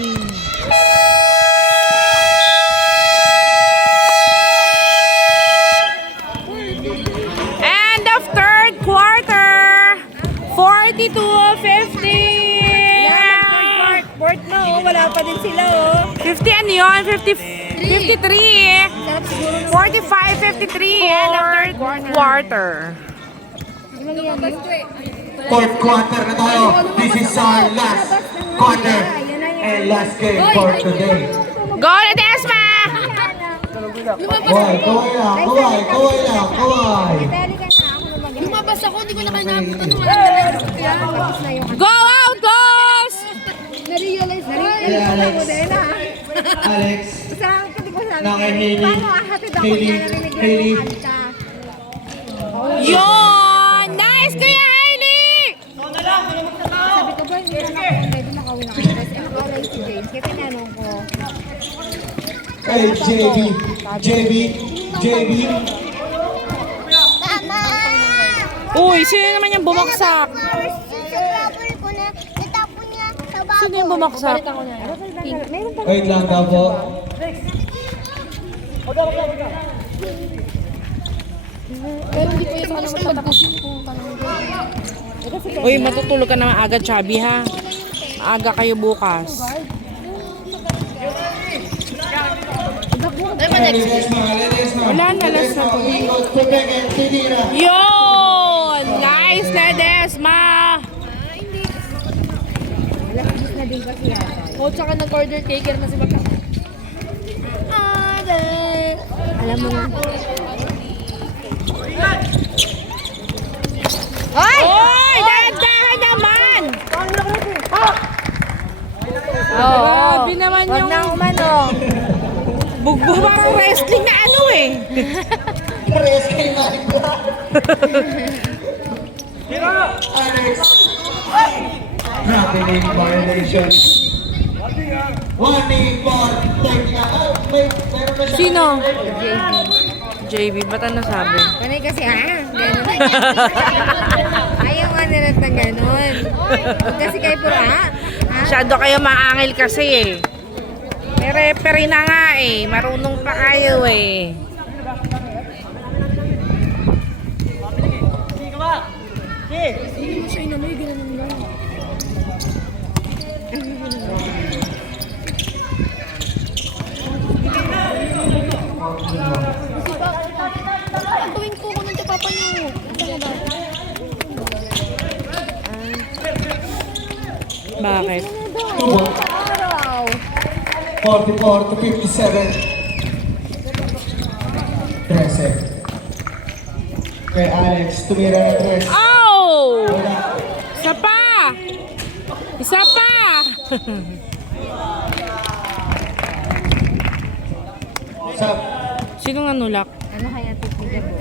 End of third quarter! 42-50! Fourth na, oh. Wala pa din sila, oh. 50 ano yun? 53! 45-53! End of third quarter. Fourth quarter na tayo. This is our last quarter and last game for today. Go na Desma! Kaway, kaway lang, kaway, kaway lang, kaway. Lumabas ako, hindi ko na kayo napunta nung alam Go out, boss! na-realize ko. Kay Alex. Alex. Na kay Hailey. Hailey. Hailey. Yun! Nice, Kuya Hailey! JB. JB. Tama! Uy, sino naman yung bumaksak? Flowers sa trouble ko na natapon niya sa bago. Sino yung bumaksak? Balik ako na. Pink. Wait lang daw po. Pero hindi po yung sa kanang matapos kung kanang Uy, matutulog ka naman agad, Chubby, ha? Aga kayo bukas. Ladies na. Wala na, last na. Ikot, Pepek, and Tinira. Yun! Nice, Ledesma! O, tsaka nag-order taker na si Baka. Alam mo na. Oy! Dahan-dahan naman! Grabe naman yung... Bugbog parang wrestling na ano eh. Parehas kayo maligla. Alex. Grabe name violations. One name for meron na siya. Sino? JB, ba't ano sabi? Panay kasi gano'n. Ayaw nga nila na gano'n. Huwag kasi kayo puro Masyado kayo maangil kasi eh. May referee na nga eh. Marunong pa kayo eh. Siya inamoy, ginanon lang. Tuwing ko ng papa niyo. Bakit? 44 to 57. 13. Kay Alex, tumira na 3. Oh! Wala. Isa pa! Isa pa! Sab. Sino nga nulak? Ano kaya titigil mo?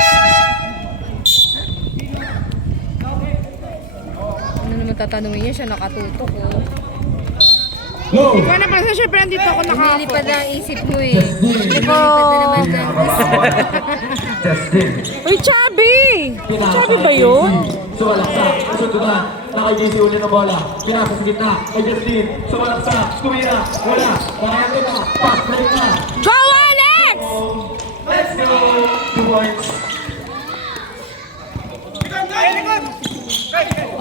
Ano naman tatanungin niya, siya nakatutok oh. Low. Ikaw na kasi syempre nandito ako nakakapo. Lumilipad na ang isip mo eh. Justin. Lumilipad na naman na. Justin. Uy, Chubby! Chubby ba yun? Sumalaksa, sundugan, kay JC uli na bola. Pinasa sa gitna, kay Justin. Sumalaksa, tumira, wala. Nakayato na, pass, break na. Go, Alex! Let's go! 2 points.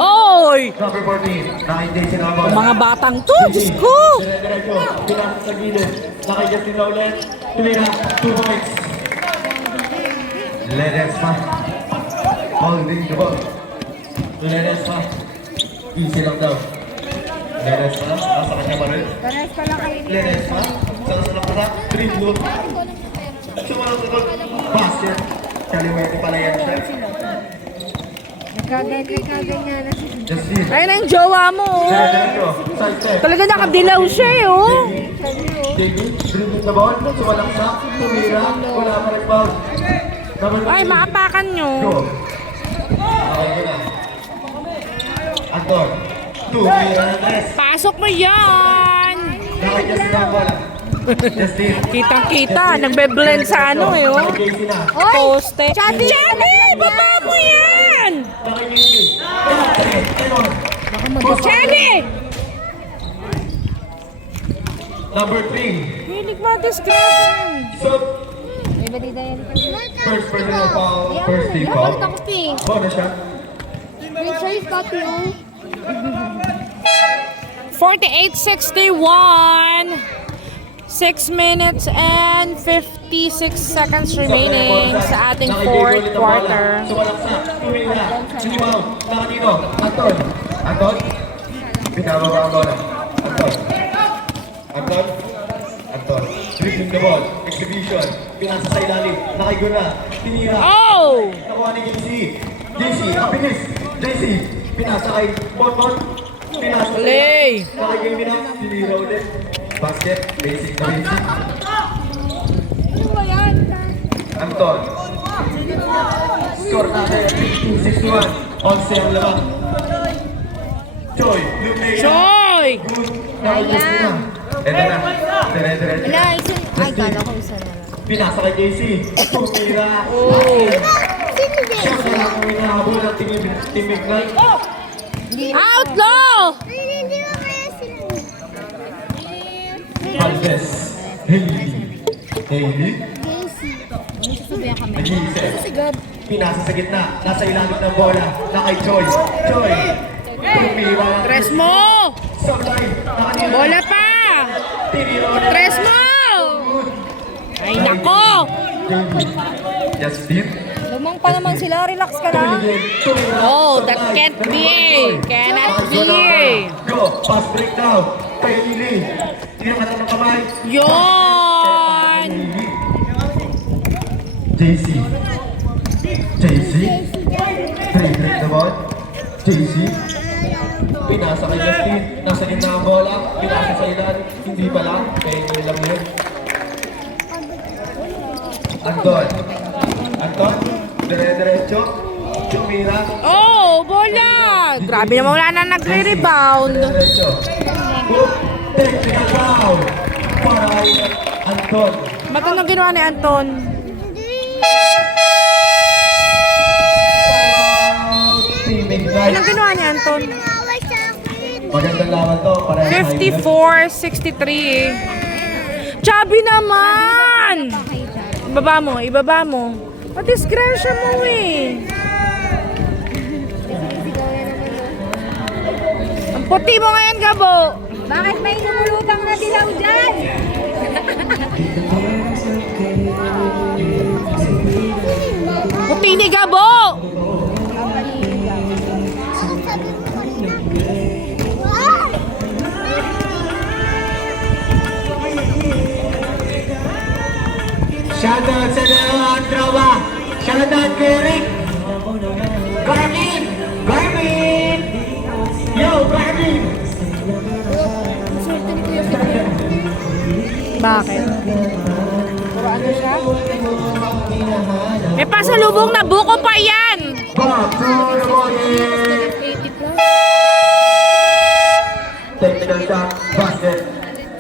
Oy! Number 14, kay JC na bola. Mga batang to, Diyos ko! Dire-diretso, pinasa sa gilid. Kay Justin na ulit. Tumira, 2 points. Ledesma. Holding the ball. Ledesma. Easy lang daw. Ledesma, nasa kanya pa rin. Pares pala kayo ni Ledesma, sa kasunod pa na, dribble. Sumunod sa basket. Kaliwete pala yan siya. nagkaganyan na si Justin. Ayun na yung jowa mo, oh. Dire-diretso, side step. Talaga nakadilaw siya, eh, oh. JB, dribbling the ball. Sumalaksa, tumira, wala pa rin foul. Number Ay, 15. maapakan nyo. Go. Okay ko na. Anton. 2, Mira Andres. Pasok mo yan! Nakay Justin ang bola. Justin. Kitang-kita, nagbe-blend sa ano, eh, oh. Nakay JC na. Poste. Chubby! Chubby! Baba mo yan! Nakay JC. Chubby! Number 3. Hilig ma-disgrasya. So, May balita yan. first personal foul, first team foul. Ako pink. Bonus shot. Wait, sure is got you. 48-61. 6 minutes and 56 seconds remaining sa ating fourth quarter. Sumalaksa, tumira, sinibaw, nakatino, Anton. Anton. Pinababa ang bola. Anton. Anton. Anton. Dribbling the ball. Exhibition. Pinasa sa ilalim. Nakigura. Tinira. Oh! Nakuha ni JC. JC, ang bilis. JC, pinasa kay Bonbon. Pinasa sa Play! nakigame na. Tinira ulit. Basket. Basic na basic. Ano ba yan? Anton. Score natin. 261. 11 ang labang. Choi. Luke Leia. Choy! Good. Nakigame na. Ito na. Dire-diretso. Wala, isa. Justin. Pinasa kay JC. Tumira. Siya na lang ang hinahabol ng Team Ignite. Outlaw! Hindi mo kaya sila. Valdez. Hailey. Nag-iisip. Pinasa sa gitna. Nasa ilalim ng bola. Na kay Joy. Joy. Tumira. Tres mo! Sablay. Nakanila. Bola pa! Tiniro. Tres mo! Ay, nako! Justin. Lumang pa naman sila, relax ka lang. Oh, that can't be. Cannot be. Go. Pass break now. Kay Lily. Tinangat ng kamay. Yon! JC. JC. Dribbling the ball. JC. Pinasa kay Justin. Nasa gitna ang bola. Pinasa sa ilan. Hindi pala. Kaya nyo lang yun. Anton. Anton. Dire-diretso. Tumira. Oh, bola! Grabe naman wala na nagre-rebound. Dire-diretso. Technical foul. Para kay Anton. Ba't anong ginawa ni Anton? Team Ignite. Anong ginawa ni Anton? Magandang laban to. 54-63. Chubby naman! Ibaba mo, ibaba mo. Patisgrasya mo eh. Ang puti mo ngayon, Gabo. Bakit may lumulutang na dilaw dyan? Puti ni Gabo! Shoutout sa dalawang tropa. Shoutout kay Rick. Garmin! Garmin! Yo, Garmin! Bakit? May pasalubong na buko pa yan! Back to the body! Technical shot. Basket.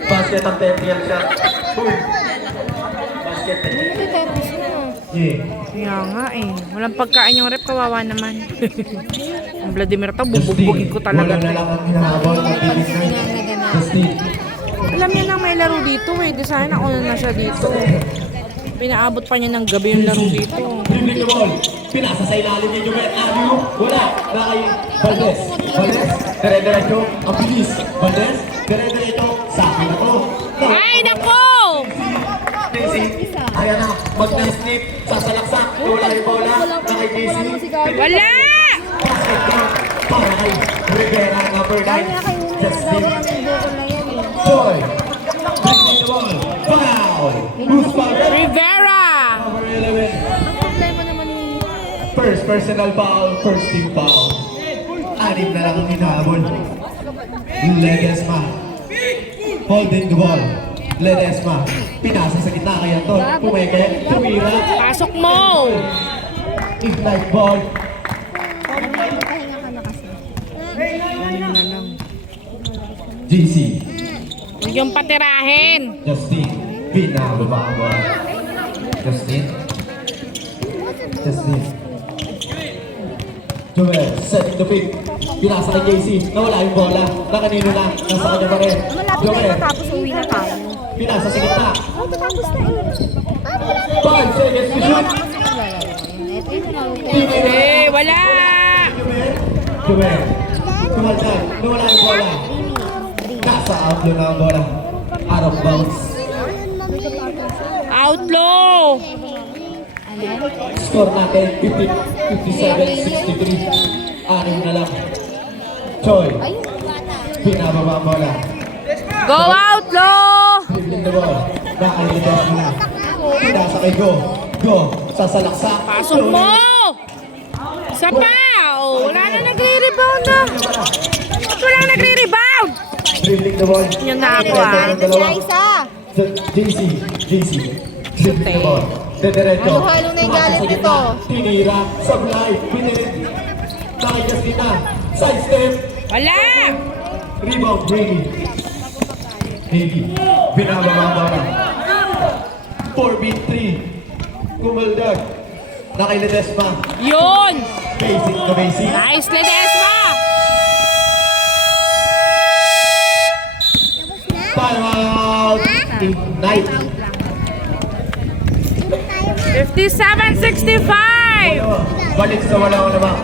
Basket ang technical shot. Boom! Basket. Yeah. Kaya nga eh. Walang pagkain yung rep, kawawa naman. Ang Vladimir to, bububugin ko talaga. Wala na lang ang hinahabol ng Team Ignite. Justin. Alam niya nang may laro dito eh. Di sana ako na siya dito. Pinaabot pa niya ng gabi yung laro dito. Dribbling the ball. Pinasa sa ilalim ni Joel. Aliu. Wala. Na kay Valdez. Valdez. Dire-diretso. Ang bilis. Valdez. Dire-diretso. Sa akin na to. Ay, nako! Daisy. Ayan na. Mag-snip. Sasalaksak. Wala yung bola. Na kay Daisy. Wala! Basket down. Para kay Rivera. Number 9. Justin. Joy. Dribbling the ball. Foul. Who's foul? Rivera! Number 11. Problema naman yung First personal foul, first team foul. Anim na lang ang hinahabol. Ledesma. Holding the ball. Ledesma. Pinasa sa gitna kay Anton. Pumeke. Tumira. Pasok mo! Ignite ball. JC. Huwag yung patirahin. Justin. Pinababa ang bola. Justin. Justin. Joel. Setting the pick. Pinasa kay JC. Nawala yung bola. Na kanino na. Nasa kanya pa rin. malapit na Joel. yung matapos uwi na tayo. Pinasa sa gitna. Tapos na eh. 5 seconds to shoot. Eh, wala! Joel. Tumaldan. Nawala yung bola. Nasa outlaw na ang bola. Out of bounds. Outlaw! Score natin 57-63. Anim na lang. Choi. Pinababa ang bola. Go, Outlaw! Dribbling the ball. Nakalimutan mo na. Pinasa kay Go. Go. Sasalaksak. Pasok mo! Isa pa! Oh, wala na nagre-rebound na. Ba't wala na nagre-rebound? Dribbling the ball. Yun na ako ah. Isa. JC. Dribbling the ball. Dediretso. Halo-halo na yung galit nito. Tinira. Sablay. Pinirit. Nakay Justina. Side step. Wala! Rebound. Haley. Binababa ang bola. 4-beat 3. Kumaldag. Nakay Ledesma. Yun! Basic to basic. Nice, Ledesma! Time out. Ignite. 57-65! Balik sa wala naman.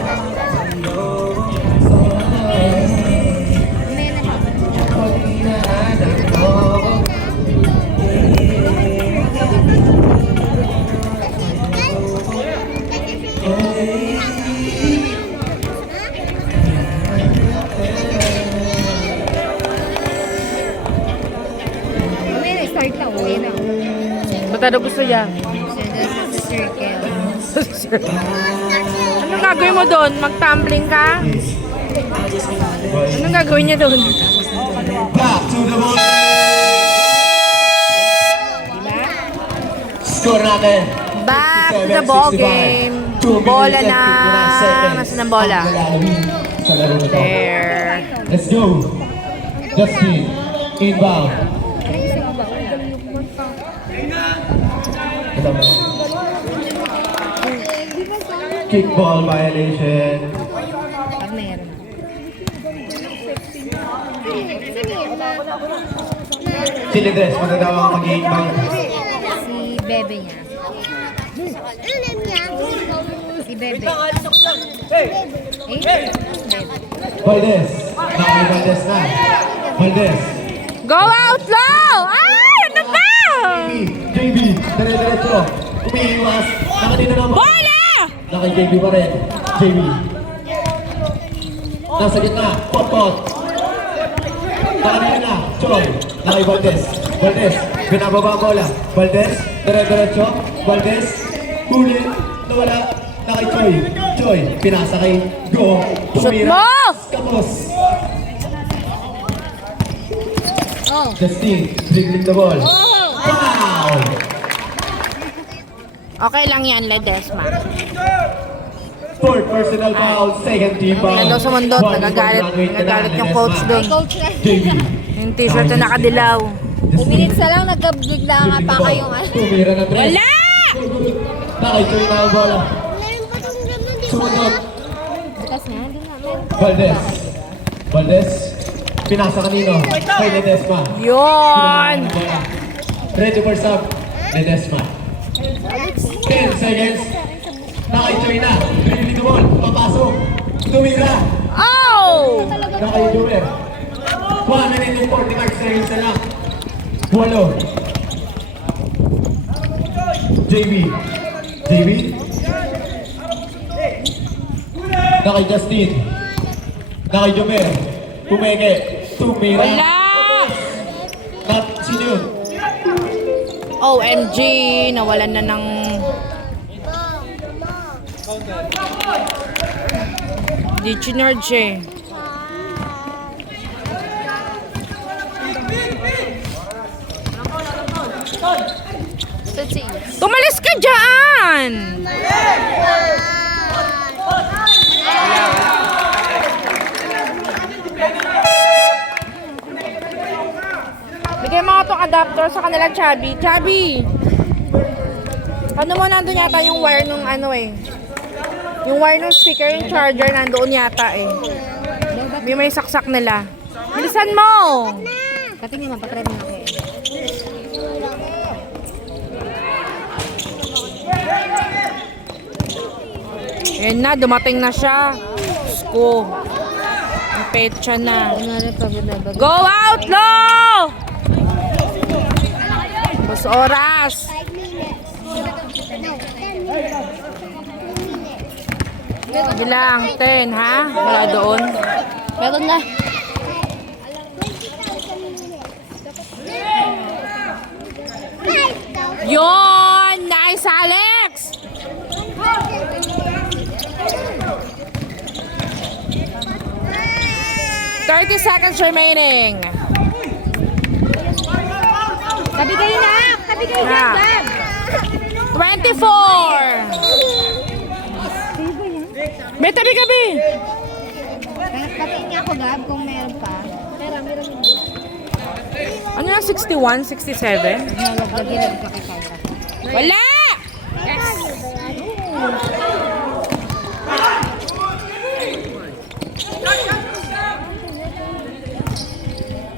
May start na, uwi na. Ba't ano gusto niya? Sa circle. Anong gagawin mo doon? Mag-tumbling ka? Anong gagawin niya doon? Back to the ball. Score natin. Back to the ball game. Bola na. Nasaan ang bola? Sa laro na to. There. Let's go. Justin. Inbound. Kickball violation. Pag meron. Chilidres, magagawa ang mag-i-inbound. Si Bebe niya. Si Bebe. Valdez. Nakali Valdez na. Valdez. Go out low! Ay! Ano ba? JB. Dire-diretso. Umiiwas. Nakanina naman. Bola! Nakay JB pa rin. JB. Nasa gitna. Pot-pot. Nakanina na. Choy. Nakay Valdez. Valdez. Binababa ang bola. Valdez. Dire-diretso. Valdez. Huli. Nawala. Nakay Choy. Choy. Pinasa kay Go. Shoot Tumira. mo! Kapos. Oh. Justin. Dribbling the ball. Foul. Okay lang yan, Ledesma. Fourth personal foul. Second team foul. Nandun sa mundot, nagagalit yung coach doon. Coach na. JB. Yung t-shirt na nakadilaw. 2 minutes na lang, nagkabigla nga pa kayong ano. Tumira na tres. Wala! Nakay-choy na ang bola. Sumunod. Bukas nga, hindi nga. Meron. Valdez. Valdez. Pinasa kanino? Kay Ledesma. Yun! Ready for sub. Ledesma. 10 seconds. Nakay-choy na. Dribbling the ball. Papasok. Tumira. Oh! Nakay-jower. 1 minute and 45 seconds na lang. 8. JB. JB. Nakay-Justin. Nakay-Jomer. Pumeke. Tumira. Wala! Sino yun? OMG! Nawalan na ng... Di chinarge eh. Tumalis ka dyan! Bigay mo nga itong adapter sa kanila, Chubby. Chubby! Ano mo, nandun yata yung wire nung ano eh. Yung wire ng speaker, yung charger, nandoon yata eh. May saksak nila. Bilisan mo! Katingin mo, patry mo na kayo. Ayan na, dumating na siya. Sko. Ang petsa na. Go out, low! Bus oras. 5 minutes. No, 10 minutes. Bilang, 10 ha? Wala doon. Meron na. Yon! Nice, Alex! $30 seconds remaining. Tabi kayo na! Tabi kayo na! Na. Gab! 24! May tabi gabi! Patingin nga ako, Gab, kung meron pa. Meron yun. Ano na, 61, 67? Nalaglag ka kay Kyra. Wala! Yes!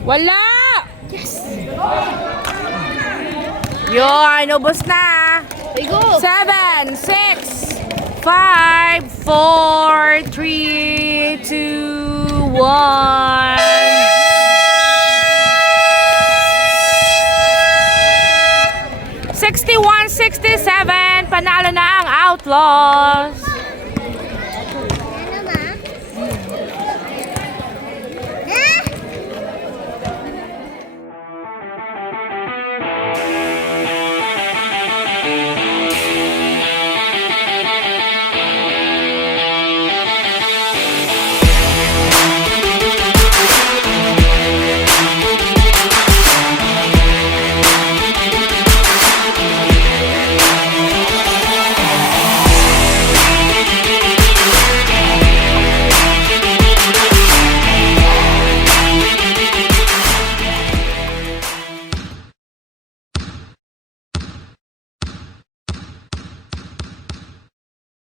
Wala! Yes! Yun, ubos na. Ay, go! 7, 6, 5, 4, 3, 2, 1. 61-67, panalo na ang Outlaws.